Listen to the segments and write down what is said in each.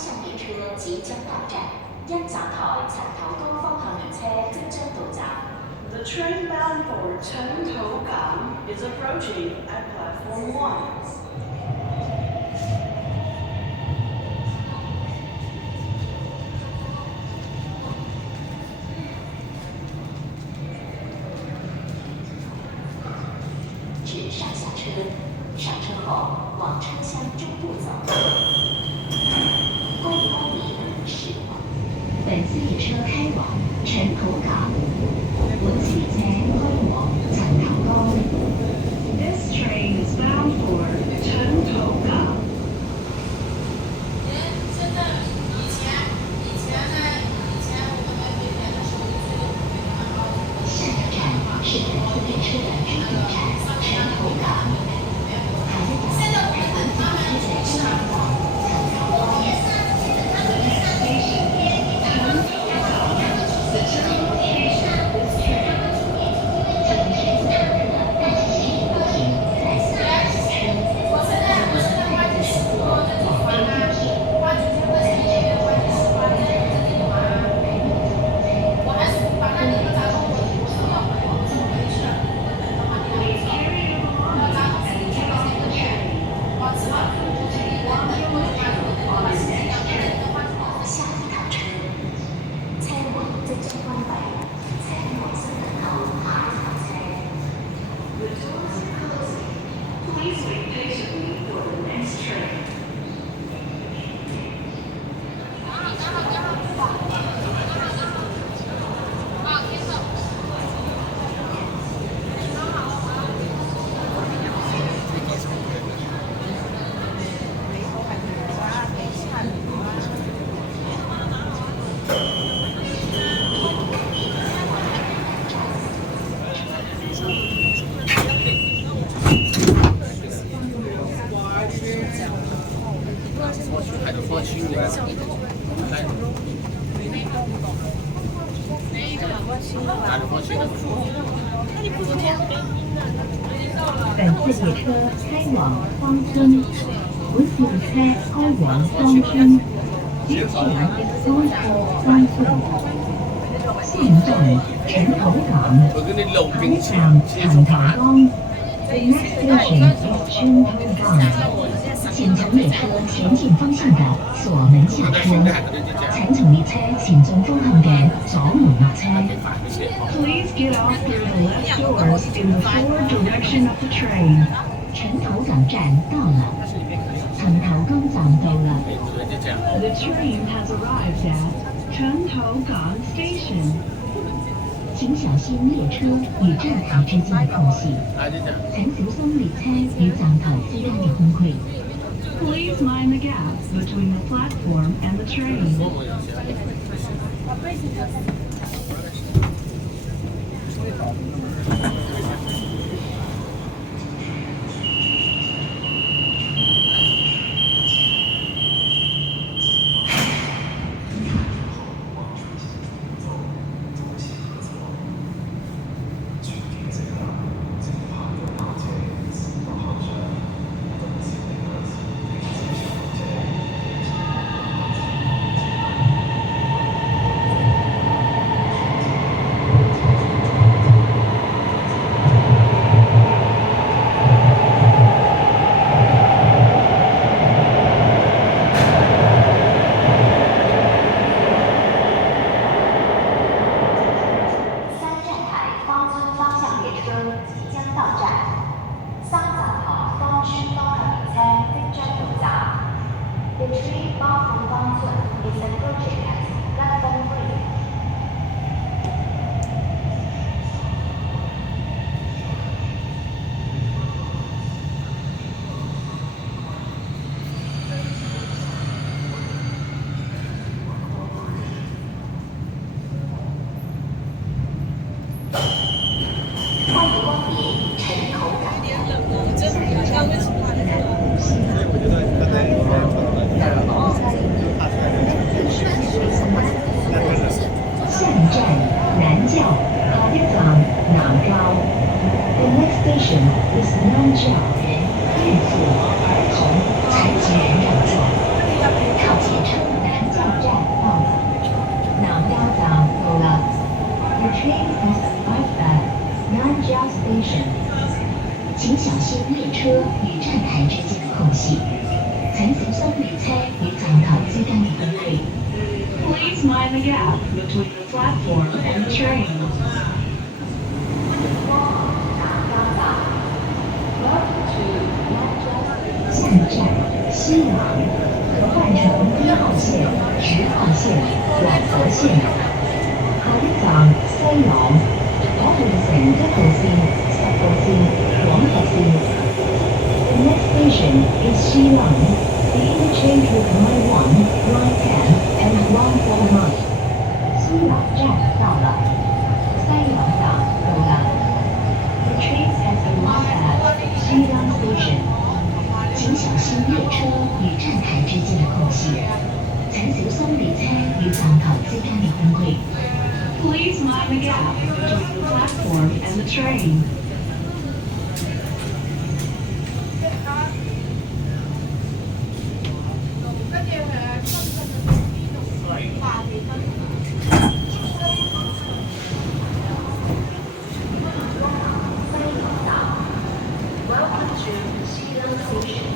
向列车即将到站，因站台陈头江方向列車即將到站。The train bound for Chengtou-Gang is approaching at platform 1. 至上下车，上车后往车厢中部走。欢迎光临是本次列车开往陈头港，本次列車開往陳頭江。This train is bound for Chengtou-Gang. 现在以前我们那边的时候，下一站是本次列车的终点站陈头港。现在我们等他们去上网。Please wait patiently for the next train. 本次列车开往芳村，本次列車開往芳村。接下來開往芳村。現站陳頭港，下站陳頭江。The next station is 陳頭港。前層列車前進方向的左門下車，前層列車前進方向嘅左門落車。Please get off through the left doors in the forward direction of the train. 陳頭港站到了，陳頭江站到了。The train has arrived at Chengtou-Gang Station. 請小心列車與站台之間嘅空隙，請小心列車與站台之間嘅空隙。Please mind the gap between the platform and the train. 本請小心列車與站台之間嘅分區。Please mind the gap between the platform and the train. Welcome to Manchester. 下一站西朗，可换乘1号线、10号线、广佛线。下一站西朗，可換乘1號線、10號線、廣佛線。The next station is Shillong. The interchange with Line 1, Line 10, and Line 49. 西朗站到了，西朗港到了。The train has arrived at Shillong Station. 請小心列車與站台之間嘅空隙。請小心列車與站台之間嘅空隙。Please mind the gap between the platform and the train. Welcome to Shillong Station.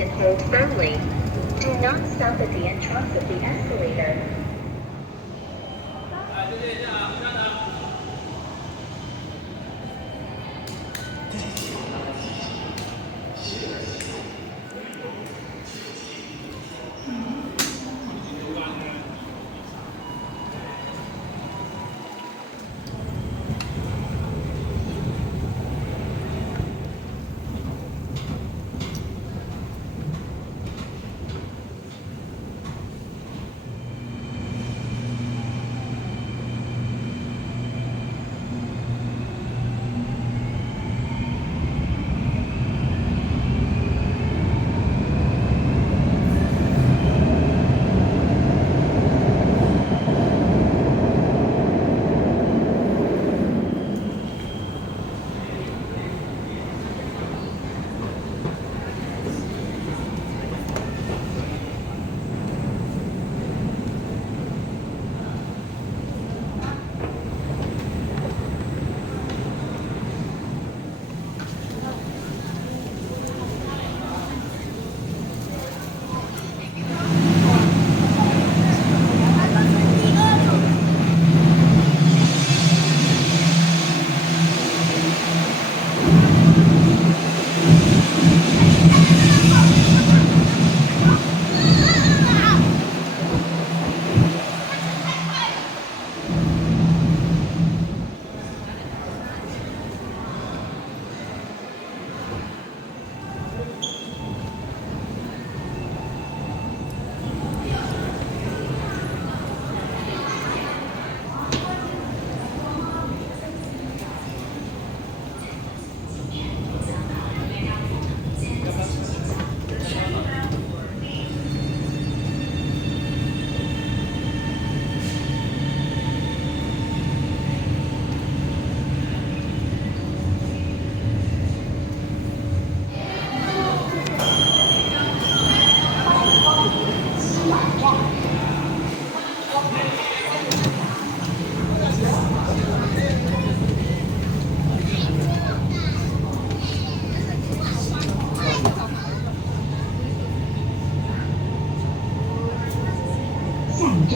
And hold firmly. Do not stop at the entrance of the escalator.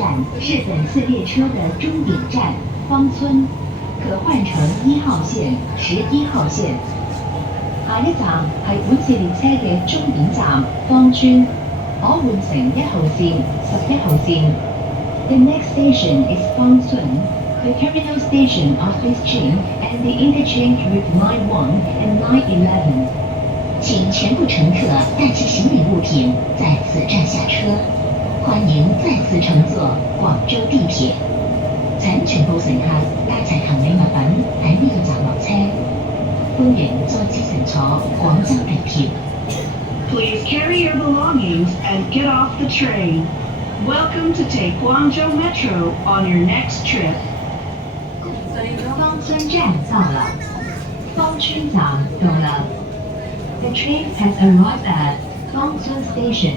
站是本次列车的终点站芳村，可換乘1號線、11號線。下一站係本次列車嘅終點站芳村，可換乘1號線、11號線。The next station is Fangchun, the terminal station of this train and the interchange with Line 1 and Line 11. 请全部乘客带其行李物品在此站下車。歡迎再次乘坐廣州地鐵。請全部乘客帶齊行李物品喺呢個站落車。歡迎再次乘坐廣州地鐵。Please carry your belongings and get off the train. Welcome to take Guangzhou Metro on your next trip. 芳村站到了，芳村站到了。The train has arrived at Fangchun Station.